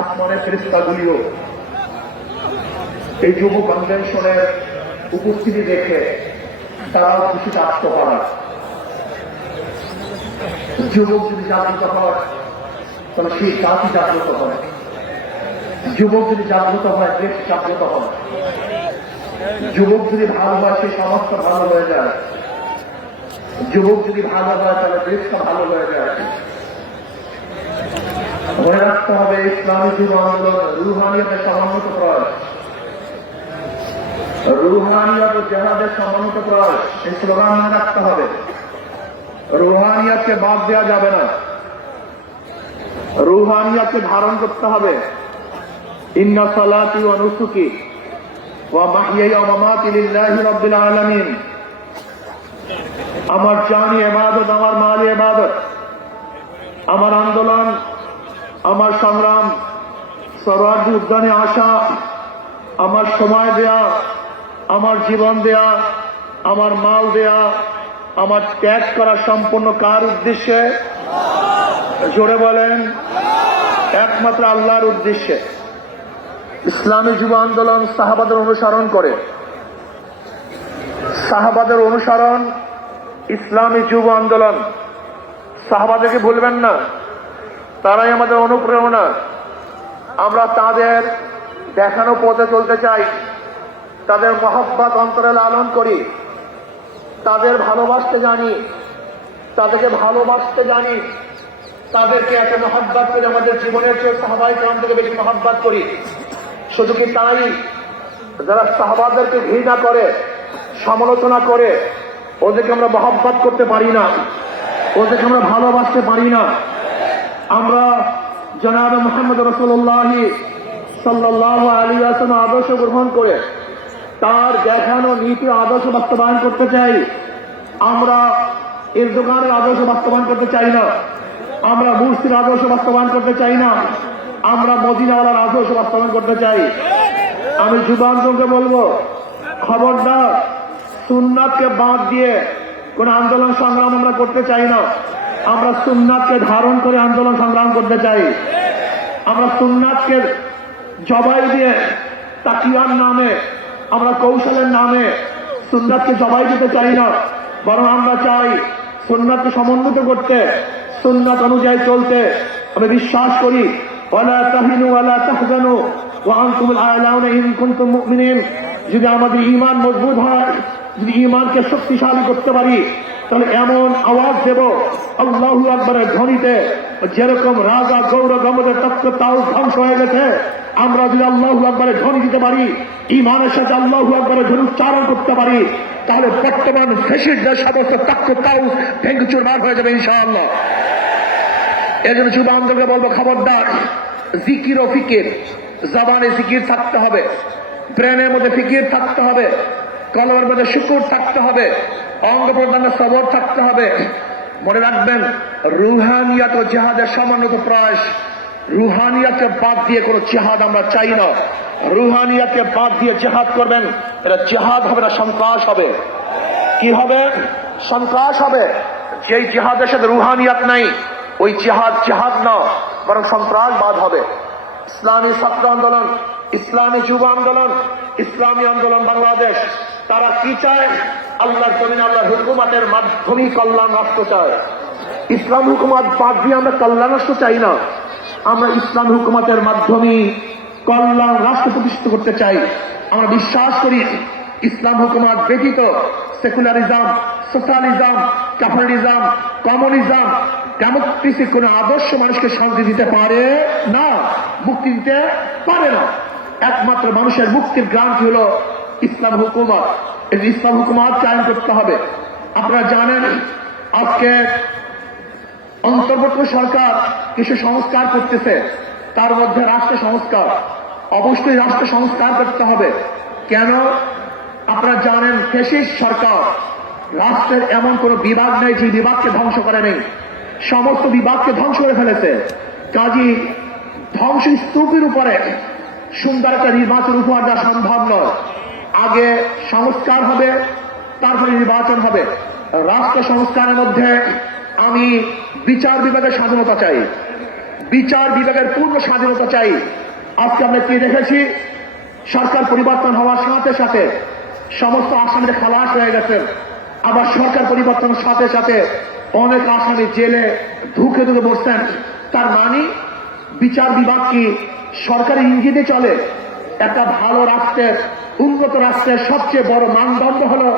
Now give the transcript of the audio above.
আসমানের ফেরেশতাগুলিও এই যুব কনভেনশনের উপস্থিতি দেখে তারাও খুশিতে আত্মহারা। যুবক যদি জাগ্রত হয় তাহলে সেই জাতি জাগ্রত হয়, যুবক যদি জাগ্রত হয় দেশ জাগ্রত হয়, যুবক যদি ভালো হয় সেই সমাজটা ভালো হয়ে যায়, যুবক যদি ভালো হয় তাহলে দেশটা ভালো হয়ে যায়। মনে রাখতে হবে ইসলামী যুব আন্দোলন রুহানিয়াতের সমন্বিত প্রয়াস, রুহানিয়াত ও জেহাদের সমন্বিত প্রয়াস। এই স্লোগান মনে রাখতে হবে। রুহানিয়াতকে বাদ দেওয়া যাবে না, রুহানিয়াতকে ধারণ করতে হবে। ইন্না সালাতি ওয়া নুসুকি ওয়া মাহইয়া ওয়া মামাতি লিল্লাহি রাব্বিল আলামিন। আমার জানি ইবাদত, আমার মালি ইবাদত, আমার আন্দোলন, আমার সংগ্রাম, স্বরাজ্য উদ্যানে আসা, আমার সময় দেয়া, আমার জীবন দেয়া, আমার মাল দেয়া, আমার ত্যাগ করা সম্পূর্ণ কার উদ্দেশ্যে? জোরে বলেন, একমাত্র আল্লাহর উদ্দেশ্যে। ইসলামী যুব আন্দোলন সাহাবাদের অনুসরণ করে, সাহাবাদের অনুসরণ ইসলামী যুব আন্দোলন। সাহাবাদেরকে ভুলবেন না, তারাই আমাদের অনুপ্রেরণা। আমরা তাদের দেখানো পথে চলতে চাই, তাদের মহব্বত অন্তরে লালন করি, তাদের ভালোবাসতে জানি, তাদেরকে ভালোবাসতে জানি, তাদেরকে এত মহব্বত করে আমাদের জীবনের চেয়ে সাহাবায়ে কেরাম থেকে বেশি মহব্বত করি। শুধু কি তাই, যারা সাহাবাদেরকে ঘৃণা করে, সমালোচনা করে, ওদেরকে আমরা মহব্বত করতে পারি না, ওদেরকে আমরা ভালোবাসতে পারি না। আমরা জনাব মুহাম্মদ রাসূলুল্লাহ সাল্লাল্লাহু আলাইহি ওয়াসাল্লাম আদর্শ গ্রহণ করে তার দেখানো নীতি আদর্শ বাস্তবায়ন করতে চাই। আমরা এরদোগানের আদর্শ বাস্তবায়ন করতে চাই না, আমরা মুর্শির আদর্শ বাস্তবায়ন করতে চাই না, আমরা মদিনাওয়ালার আদর্শ বাস্তবায়ন করতে চাই। আমি যুবান্তকে বলবো, খবরদার সুন্নাতকে বাদ দিয়ে কোন আন্দোলন সংগ্রাম আমরা করতে চাই না। আমরা সুন্নাতকে ধারণ করে আন্দোলন সংগ্রাম করতে চাই। আমরা সুন্নাতকে জবাই দিয়ে তাকিয়ার নামে, আমরা কৌশলের নামে সুন্নাতকে জবাই দিতে চাই না, বরং আমরা চাই সুন্নাতকে সমন্বিত করতে, সুন্নাত অনুযায়ী চলতে। আমি বিশ্বাস করি ওয়ালা তাহিনু ওয়ালা তাহজানু ওয়া আনতুমুল আ'লাউনা ইন কুনতুম মুমিনিন। যদি আমাদের ঈমান মজবুত হয়, যদি ঈমানকে শক্তিশালী করতে পারি, তাহলে এমন আওয়াজ দেব আল্লাহু আকবারের ধ্বনিতে, যেরকম রাজা গৌর গমদের তত্ত্ব তাও ধ্বংস হয়ে গেছে, আমরা যদি আল্লাহু আকবারের ধ্বনি দিতে পারি, ঈমানের সাথে আল্লাহু আকবারের ধ্বনি উচ্চারণ করতে পারি, তাহলে বর্তমান ফ্যাসিস্টদের সমস্ত তত্ত্ব তাও ভেঙে চুরমার হয়ে যাবে ইনশাআল্লাহ। এই জন্য যুব আন্দোলনকে বলবো, খবরদার জিকির ও ফিকির, জবানে জিকির থাকতে হবে, ব্রেনের মধ্যে ফিকির থাকতে হবে, কলমের মধ্যে শুকুর থাকতে হবে, অঙ্গ প্রত্যঙ্গে সবর থাকতে হবে। মনে রাখবেন, রুহানিয়াত ও জিহাদের সমন্বিত প্রয়াস। রুহানিয়াতকে বাদ দিয়ে কোনো জিহাদ আমরা চাই না। রুহানিয়াতকে বাদ দিয়ে জিহাদ করবেন, এটা জিহাদ হবে না, সন্ত্রাস হবে। কি হবে? সন্ত্রাস হবে। যেই জিহাদের সাথে রুহানিয়াত নাই, ওই জিহাদ জিহাদ না, বরং সন্ত্রাসবাদ হবে। ইসলামী ছাত্র আন্দোলন, ইসলামী যুব আন্দোলন, ইসলামী আন্দোলন বাংলাদেশ, তারা কি চায়? আল্লাহর জমিনে আল্লাহর হুকুমাতের মাধ্যমে কল্যাণ রাষ্ট্র চায়। ইসলাম হুকুমাত বাদ দিয়ে আমরা কল্যাণ রাষ্ট্র চাই না, আমরা ইসলাম হুকুমাতের মাধ্যমে কল্যাণ রাষ্ট্র প্রতিষ্ঠিত করতে চাই। আমরা বিশ্বাস করি ইসলাম হুকুমাত ব্যতীত সেকুলারিজম, সোশ্যালিজম, ক্যাপিটালিজম, কমিউনিজম, ডেমোক্রেসির কোন আদর্শ মানুষকে শান্তি দিতে পারে না, মুক্তি দিতে পারে না। একমাত্র মানুষের মুক্তির গ্রান্টি হল ইসলাম হুকুমত। এই ইসলাম হুকুমত কায়েম করতে হবে। আপনারা জানেন, আজকে অন্তর্বর্তী সরকার কিছু সংস্কার করতেছে, তার মধ্যে রাষ্ট্র সংস্কার। অবশ্যই রাষ্ট্র সংস্কার করতে হবে। কেন? আপনারা জানেন, ফ্যাসিস্ট সরকার, রাষ্ট্রের এমন কোন বিভাগ নেই যে বিভাগকে ধ্বংস করে নেই, সমস্ত বিভাগকে ধ্বংস করে ফেলেছে। কাজী ধ্বংস স্তূপের উপরে সুন্দর একটা নির্বাচন উপহার দেওয়া সম্ভব নয়। আগে সংস্কার হবে, তারপরে নির্বাচন হবে। রাষ্ট্র সংস্কারের মধ্যে আমি বিচার বিভাগের স্বাধীনতা চাই, বিচার বিভাগের পূর্ণ স্বাধীনতা চাই। আজকে আমরা কি দেখেছি, সরকার পরিবর্তন হওয়ার সাথে সাথে সমস্ত আসামিরা খালাস হয়ে গেছেন, আবার সরকার পরিবর্তনের সাথে সাথে অনেক আসামি জেলে ধুকে ধুকে বসছেন। তার মানে বিচার বিভাগ কি সরকারি ইঙ্গিতে চলে? একটা ভালো রাষ্ট্রের, উন্নত রাষ্ট্রের সবচেয়ে বড় মানদণ্ড হলো